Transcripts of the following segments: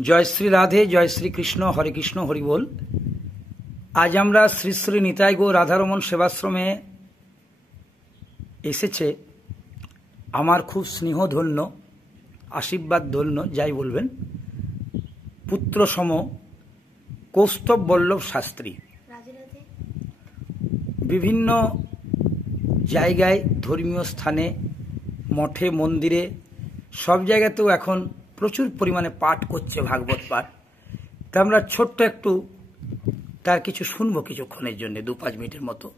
जय श्री राधे, जय श्री कृष्ण, हरे कृष्ण, हरि बोल। आज আমরা শ্রী শ্রী নিতাই গো রাধারমণ সেবাশ্রমে এসেছে আমার খুব স্নেহধন্য, আশীর্বাদ ধন্য, যাই বলবেন, পুত্র সম কৌস্তব বল্লভ শাস্ত্রী। বিভিন্ন জায়গায়, ধর্মীয় স্থানে, মঠে, মন্দিরে, সব জায়গাতেও এখন প্রচুর পরিমাণে পাঠ করছে, ভাগবত পাঠ। তা আমরা ছোট্ট একটু তার কিছু শুনবো কিছুক্ষণের জন্য, 2-5 মিনিটের মতো।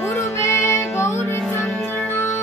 गुरुवे गौरचंद्रना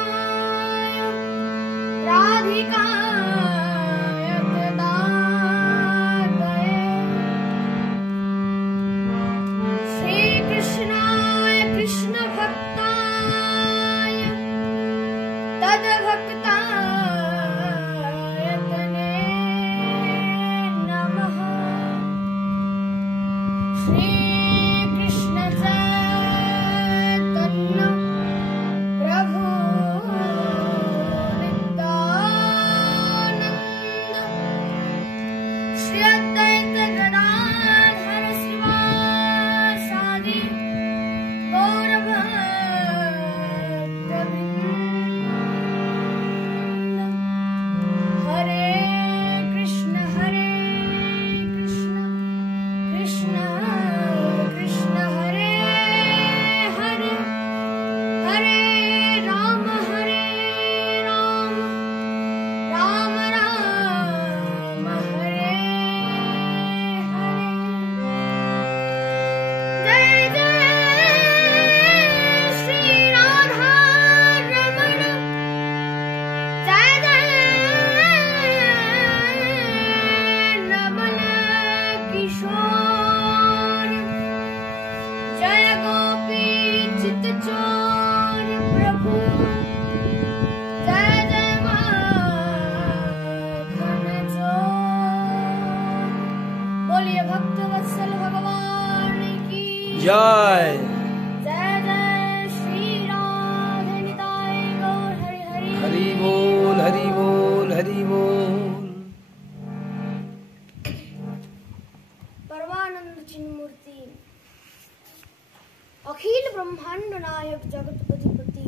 जगतपतिपति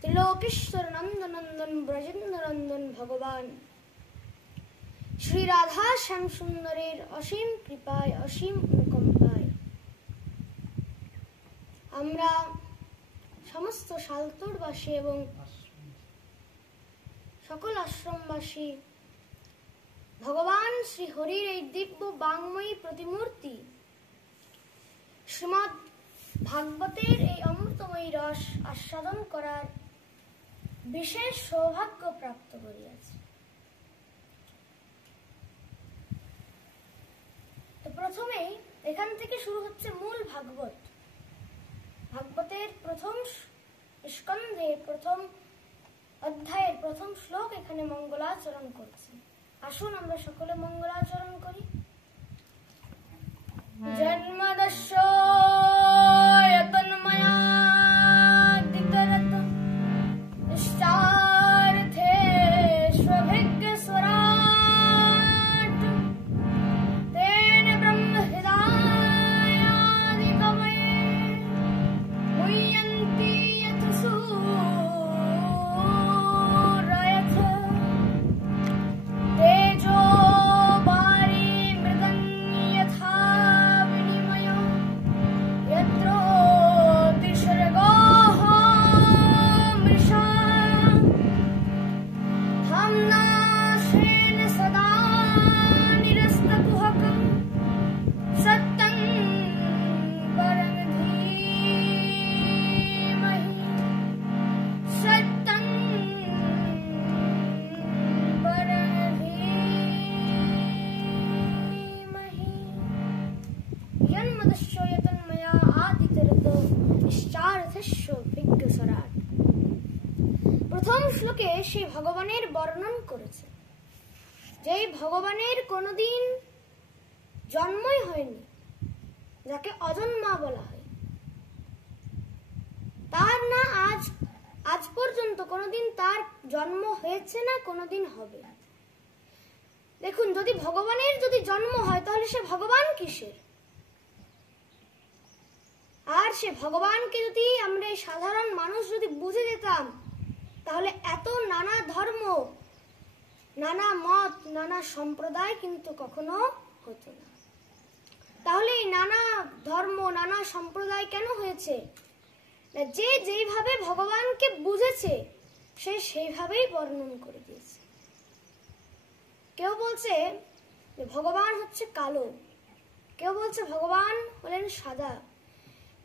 त्रिलोकेश्वर नंदन ब्रजेंद्र नंदन भगवान श्री राधा श्याम सुंदरेर असीम कृपाय असीम अनुकंपाय আমরা সমস্ত শালতোড়বাসী এবং সকল আশ্রমবাসী ভগবান শ্রী হরির এই দিব্য বাংময়ী প্রতিমূর্তি শ্রীমদ্ ভাগবতের এই অমৃতময়ী রস আস্বাদন করার বিশেষ সৌভাগ্য প্রাপ্ত করিয়াছি। তো প্রথমেই এখান থেকে শুরু হচ্ছে মূল ভাগবত। ভাগবতের প্রথম স্কন্ধে প্রথম অধ্যায়ের প্রথম শ্লোক এখানে মঙ্গলাচরণ করছে। আসুন আমরা সকলে মঙ্গলাচরণ করি। জন্মদস্য তন্ময়াদিতরত নিশ্চার্থে স্বভিজ্ঞ স্বরাট তেন ব্রহ্ম হৃদয়াদি কময়ে মুহ্যন্তি যত সূরয়থ তেজো বারি মৃগং যথা বিনিময় যত্র দিশর্গোঃ মৃষা ধাম্নাশেন সদা নিরস্তকুহকং সত্যং পরং ধীমহি সত্যং পরং ধীমহি জন্মদস্য তন্ময়া আদিতরত নিশ্চার্থস্য বিজ্ঞস্বরাট। প্রথম শ্লোকে সেই ভগবানের বর্ণন করেছে, যেই ভগবানের কোনোদিন জন্মই হয়নি, যাকে অজন্মা বলা হয়। তার না আজ পর্যন্ত কোনোদিন তার জন্ম হয়েছে না কোনোদিন হবে। দেখুন, যদি ভগবানের যদি জন্ম হয় তাহলে সে ভগবান কিসের? আর সে ভগবানকে যদি আমরা এই সাধারণ মানুষ যদি বুঝে যেতাম তাহলে এত নানা ধর্ম, নানা মত, নানা সম্প্রদায় কিন্তু কখনো হতো না। তাহলে এই নানা ধর্ম, নানা সম্প্রদায় কেন হয়েছে? যে যেইভাবে ভগবানকে বুঝেছে সে সেইভাবেই বর্ণন করে দিয়েছে। কেউ বলছে যে ভগবান হচ্ছে কালো, কেউ বলছে ভগবান হলেন সাদা,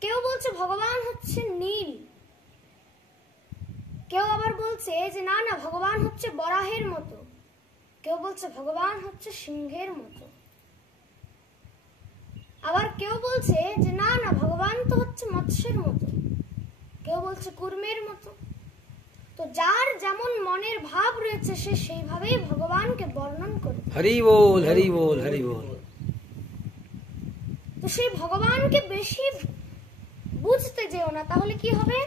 কেউ বলছে ভগবান হচ্ছে নীল, কেউ আবার বলছে যে না না ভগবান হচ্ছে বরাহের মতো, কেউ বলছে ভগবান হচ্ছে সিংহের মতো, আবার কেউ বলছে যে না না ভগবান তো হচ্ছে মৎস্যের মতো, কেউ বলছে কুর্মের মতো। তো যার যেমন মনের ভাব রয়েছে সে সেইভাবেই ভগবানকে বর্ণন করে। হরি বল, হরি বল, হরি বল। তো সেই ভগবানকে বেশি বুঝতে যেও না, তাহলে কি হবে?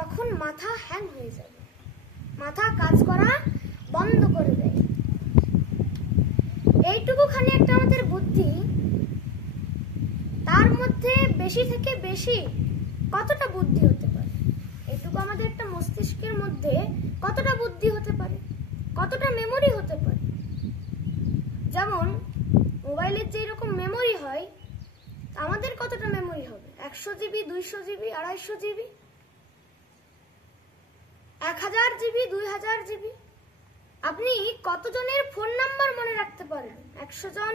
তখন মাথা হ্যাং হয়ে যাবে, মাথা কাজ করা বন্ধ করে দেয়। এইটুকুখানি একটা আমাদের বুদ্ধি, তার মধ্যে বেশি থেকে বেশি কতটা বুদ্ধি হতে পারে? এইটুকু আমাদের একটা মস্তিষ্কের মধ্যে কতটা বুদ্ধি হতে পারে, কতটা মেমোরি হতে পারে? যেমন মোবাইলের যে এরকম মেমোরি হয়, আমাদের কতটা মেমোরি হবে? 100 GB, 200 GB, 250 GB, 1000 GB, 2000 GB. আপনি কতজনের ফোন নাম্বার মনে রাখতে পারবেন? 100 জন,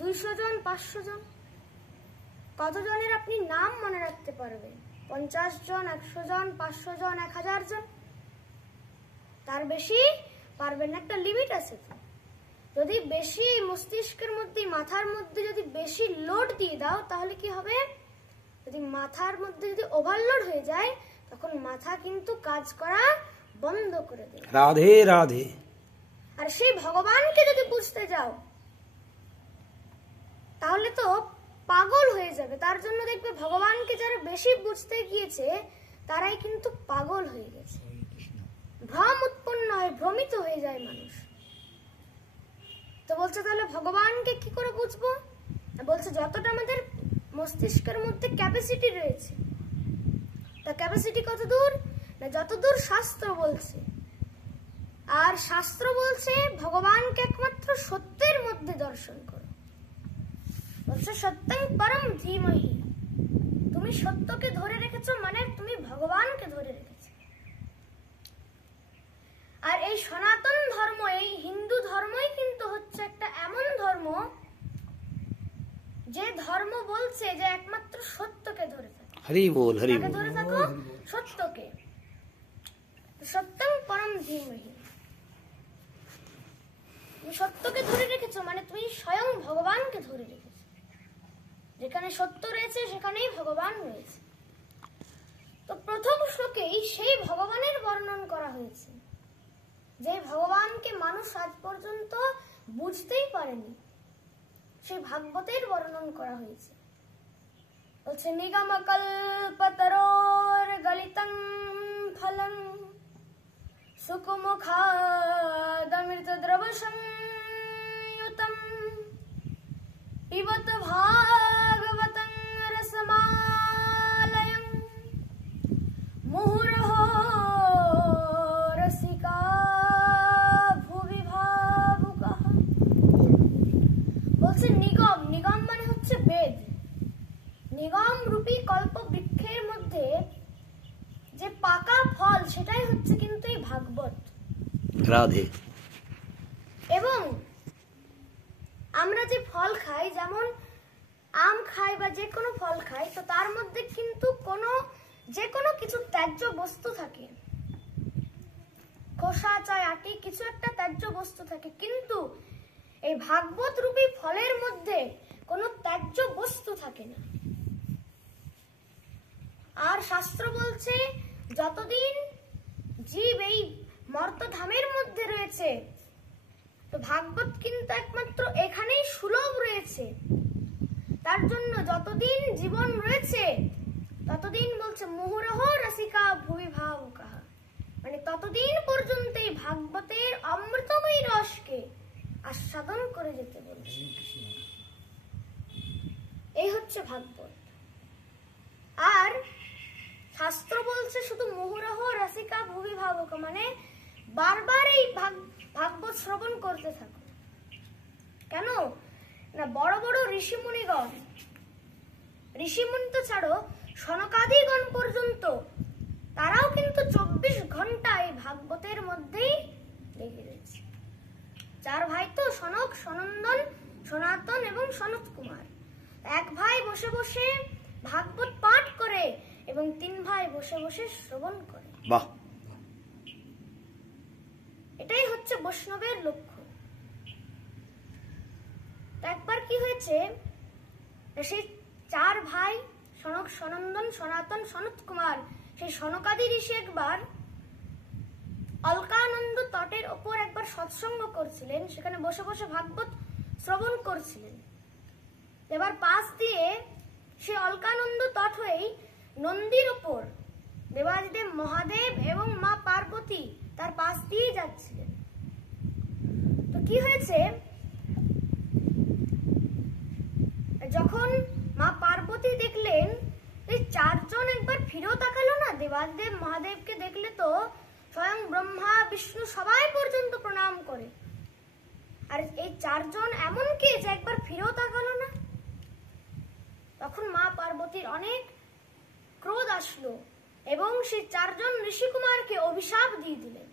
200 জন, 500 জন। কতজনের আপনি নাম মনে রাখতে পারবেন? 50 জন, 100 জন, 500 জন, 1000 জন। তার বেশি পারবেন না, একটা লিমিট আছে তো। যদি বেশি মস্তিষ্কের মধ্যে, মাথার মধ্যে যদি বেশি লোড দিয়ে দাও তাহলে কি হবে? যদি মাথার মধ্যে যদি ওভারলোড হয়ে যায় তখন মাথা কিন্তু কাজ করা বন্ধ করে দেবে। রাধে রাধে। আর সেই ভগবানকে যদি বুঝতে যাও তাহলে তো পাগল হয়ে যাবে। তার জন্য দেখবে ভগবানকে যারা বেশি বুঝতে গিয়েছে তারাই কিন্তু পাগল হয়ে গেছে, ভ্রম উৎপন্ন হয়, ভ্রমিত হয়ে যায় মানুষ। তো বলছে তাহলে ভগবানকে কি করে বুঝবো? বলছে যতটা আমাদের মস্তিষ্কের মধ্যে ক্যাপাসিটি রয়েছে। তা ক্যাপাসিটি কত দূর না যতদূর শাস্ত্র বলছে। আর শাস্ত্র বলছে ভগবানকে একমাত্র সত্যের মধ্যে দর্শন করো। বলছে সত্যং পরম ধীমহি। তুমি সত্যকে ধরে রেখেছো মানে তুমি ভগবানকে ধরে রেখেছো। আর এই সনাতন ধর্ম, এই হিন্দু ধর্মই কিন্তু হচ্ছে একটা এমন ধর্ম যে ধর্ম বলছে যে একমাত্র সত্যকে ধরে থাকো। হরি বল, হরি বল। ধরে থাকো সত্যকে। সত্যং পরম ধীমহি। তুমি সত্যকে ধরে রেখেছো মানে তুমি স্বয়ং ভগবানকে ধরে রেখেছো। যেখানে সত্য রয়েছে সেখানেই ভগবান রয়েছে। তো প্রথম শ্লোকেই সেই ভগবানের বর্ণন করা হয়েছে যে ভগবানকে মানুষ আজ পর্যন্ত বুঝতেই পারেনি। সেই ভাগবতের বর্ণন করা হয়েছে। বলছে নিগম কল্পতরোর গলিতং ফলং সুকুমুখাদমৃত দ্রব সংযুতম পিবত ভাগবতং রসমালয়ং মুহুরহো রসিকা ভুবি ভাবুকঃ। বলছে নিগম, নিগম মানে হচ্ছে বেদ। নিগম রূপী কল্প বৃক্ষের মধ্যে যে পাকা ফল সেটাই হচ্ছে কিন্তু এই ভাগবত। রাধে। এবং আমরা যে ফল খাই, যেমন আম খাই বা যে কোনো ফল খাই, তো তার মধ্যে কিন্তু যে কোনো কিছু ত্যায্য বস্তু থাকে। খোসা চাই আটি কিছু একটা ত্যায্য বস্তু থাকে, কিন্তু এই ভাগবত রূপী ফলের মধ্যে কোনো ত্যায্য বস্তু থাকে না। আর শাস্ত্র বলছে যতদিন জীব এই মর্তধামের মধ্যে রয়েছে, তো ভাগবত কিন্তু একমাত্র এখানেই সুলভ রয়েছে। তার জন্য যতদিন জীবন রয়েছে ততদিন বলছে মুহুরহ রসিকা ভুবি ভাবুকঃ, মানে ততদিন পর্যন্ত এই ভাগবতের অমৃতময় রসকে আস্বাদন করে যেতে বলছে। এই হচ্ছে ভাগবত। আর শাস্ত্র বলছে শুধু মুহুরহ রসিকা ভুবি ভাবুক, মানে বারবার এই ভাগবত শ্রবণ করতে থাকো। কেন না বড় বড় ঋষিমুনিগণ, ঋষিমুনি তো ছাড়ো সনকাদিগণ পর্যন্ত তারাও কিন্তু 24 ঘন্টা এই ভাগবতের মধ্যেই লেগে রয়েছে। 4 ভাই তো, সনক, সনন্দন, সনাতন এবং সনত কুমার। এক ভাই বসে বসে ভাগবত পাঠ করে এবং 3 ভাই বসে বসে শ্রবণ করে। বাহ। এটাই হচ্ছে বৈষ্ণবের লক্ষ্য। একবার কি হয়েছে, সেই 4 ভাই সনক, সনন্দন, সনাতন, সনত কুমার, সেই সনকাদি ঋষি একবার অলকানন্দ তটের ওপর একবার সৎসঙ্গ করছিলেন। সেখানে বসে বসে ভাগবত শ্রবণ করছিলেন। এবার পাশ দিয়ে সে অলকানন্দ তট হয়েই নন্দীর ওপর দেবাদিদেব মহাদেব এবং মা পার্বতী তার পাশ দিয়ে যাচ্ছিলেন। তো কি হয়েছে, যখন মা পার্বতী দেখলেন এই 4 জন একবার ফিরেও তাকালো না, দেবাদিদেব মহাদেবকে দেখলে তো স্বয়ং ব্রহ্মা বিষ্ণু সবাই পর্যন্ত প্রণাম করে, আর এই 4 জন এমন কি যে একবার ফিরেও তাকালো না। তখন মা পার্বতীর অনেক ক্রোধ আসলো এবং সেই 4 জন ঋষিকুমারকে অভিশাপ দিয়ে দিলেন।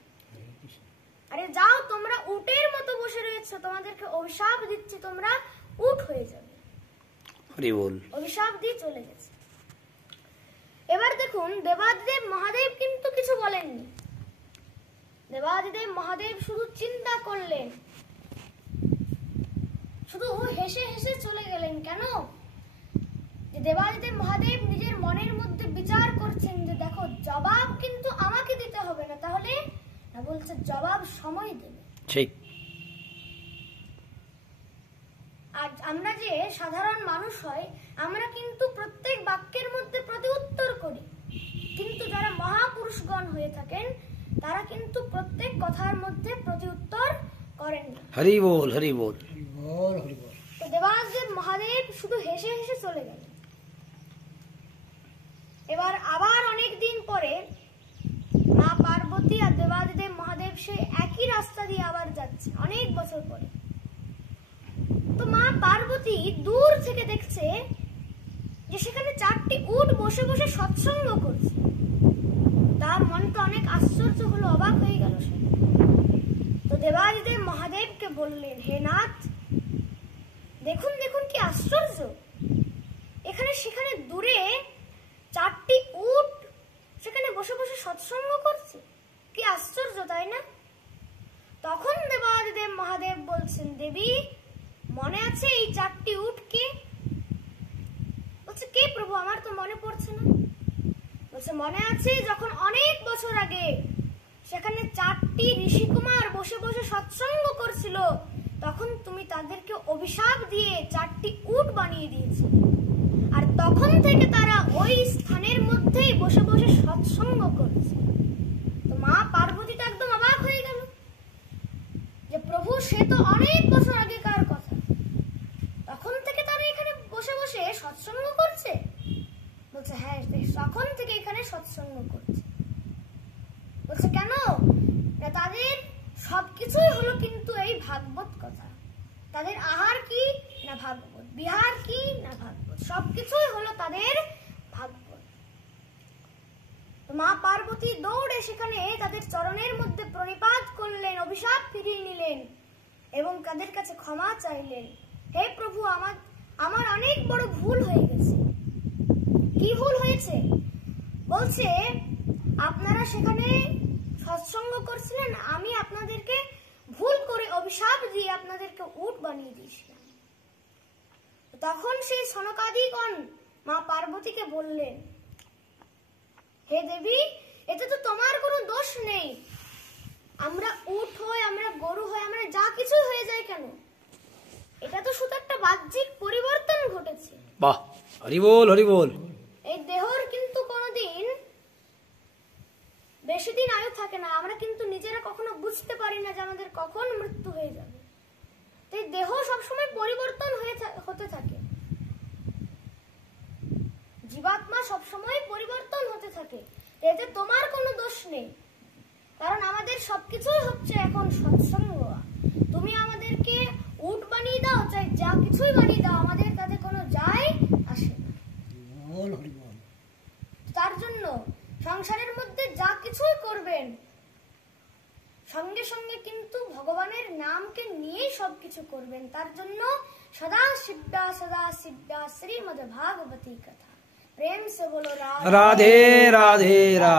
আরে যাও, তোমরা উটের মতো বসে রয়েছো, তোমাদেরকে অভিশাপ দিচ্ছি, তোমরা উট হয়ে যাবে। হরি বল। অভিশাপ দিয়ে চলে গেছে। এবার দেখুন, দেবাদিদেব মহাদেব কিন্তু কিছু বলেননি। দেবাদিদেব মহাদেব শুধু চিন্তা করলেন, শুধু হেসে হেসে চলে গেলেন। কেন? যে দেবাদিদেব মহাদেব নিজের মনের মধ্যে বিচার করছেন যে দেখো, জবাব কিন্তু আমাকে দিতে হবে না, তাহলে না, বলছে জবাব সময় দেবে। ঠিক। আর আমরা যে সাধারণ মানুষ হয়, আমরা কিন্তু প্রত্যেক বাক্যের মধ্যে প্রতি উত্তর করি, কিন্তু যারা মহাপুরুষগণ হয়ে থাকেন তারা কিন্তু প্রত্যেক কথার মধ্যে প্রতি উত্তর করেন না। হরি বল, হরি বল। তো দেবাদিদেব মহাদেব শুধু হেসে হেসে চলে গেলেন। এবার আবার অনেক দিন পরে মা পার্বতী আর দেবাদিদেব মহাদেব সেই একই রাস্তা দিয়ে আবার যাচ্ছে অনেক বছর পরে। তো মা পার্বতী দূর থেকে দেখছে যে সেখানে 4টি উট বসে বসে সৎসঙ্গ করছে। তার মনটা অনেক আশ্চর্য হলো, অবাক হয়ে গেল সে। তো দেবাদিদেব মহাদেবকে বললেন, হে নাথ, দেখুন দেখুন কি আশ্চর্য, এখানে সেখানে দূরে 4টি উট সেখানে বসে বসে সৎসঙ্গ করছে, কি আশ্চর্য তাই না? তখন দেবাদিদেব মহাদেব বলছেন, দেবী মনে আছে এই 4টি উট কে? বলছে, কে প্রভু, আমার তো মনে পড়ছে না। বলছে, মনে আছে যখন অনেক বছর আগে সেখানে 4টি ঋষিকুমার বসে বসে সৎসঙ্গ করছিল, তখন তুমি তাদেরকে অভিশাপ দিয়ে 4টি উট বানিয়ে দিয়েছিলে, আর তখন থেকে তারা ওই স্থানের মধ্যেই বসে বসে সৎসঙ্গ করছে। তো মা পার্বতী তো একদম অবাক হয়ে গেল যে প্রভু, সে তো অনেক বছর আগেকার কথা, তখন থেকে তারা এখানে বসে বসে সৎসঙ্গ করছে। বলছে, হ্যাঁ, তখন থেকে এখানে সৎসঙ্গ করছে। বলছে, কেন? না, তাদের সবকিছুই হলো কিন্তু এই ভাগবত কথা। তাদের আহার কি? না ভাগবত। বিহার কি? না ভাগবত। সবকিছুই হলো তাদের ভাগবত। মা পার্বতী দৌড়ে সেখানে তাদের চরণের মধ্যে প্রণিপাত করলেন, অভিশাপ ফিরিয়ে নিলেন এবং তাদের কাছে ক্ষমা চাইলেন। হে প্রভু, আমার অনেক বড় ভুল হয়ে গেছে। কি ভুল হয়েছে? বলছে, আপনারা সেখানে সৎসঙ্গ করছিলেন, আমি আপনাদেরকে ভুল করে অভিশাপ দিয়ে আপনাদেরকে উট বানিয়ে দিয়েছিলাম। তখন সেই সনকাদিগণ মা পার্বতীকে বললেন, হে দেবী, এতে তো তোমার কোনো দোষ নেই। আমরা উট হই, আমরা গরু হই, আমরা যা কিছু হয়ে যায় কেন, এটা তো শুধু একটা বাহ্যিক পরিবর্তন ঘটেছে। বাহ, হরি বল, হরি বল। এই দেহর কিন্তু কোনোদিন বেশি দিন আয়ু থাকে না। আমরা কিন্তু নিজেরা কখনো বুঝতে পারি না যে আমাদের কখন মৃত্যু হয়ে যাবে। এই দেহ সবসময় পরিবর্তন হতে থাকে, জীবাত্মা সবসময় পরিবর্তন হতে থাকে। এতে তোমার কোনো দোষ নেই, কারণ আমাদের সবকিছুই হচ্ছে এখন সৎসঙ্গ। তুমি আমাদেরকে উট বানিয়ে দাও, চাই যা কিছুই বানিয়ে দাও, আমাদের তাতে কোনো যায় আসে না। তার জন্য সংসারের মধ্যে যা কিছুই করবেন, সঙ্গে সঙ্গে কিন্তু ভগবানের নামকে নিয়েই সবকিছু করবেন। তার জন্য সদা সিদ্ধা শ্রীমদ ভাগবতী কথা। প্রেম সে বলো রাধে রাধে রাধে।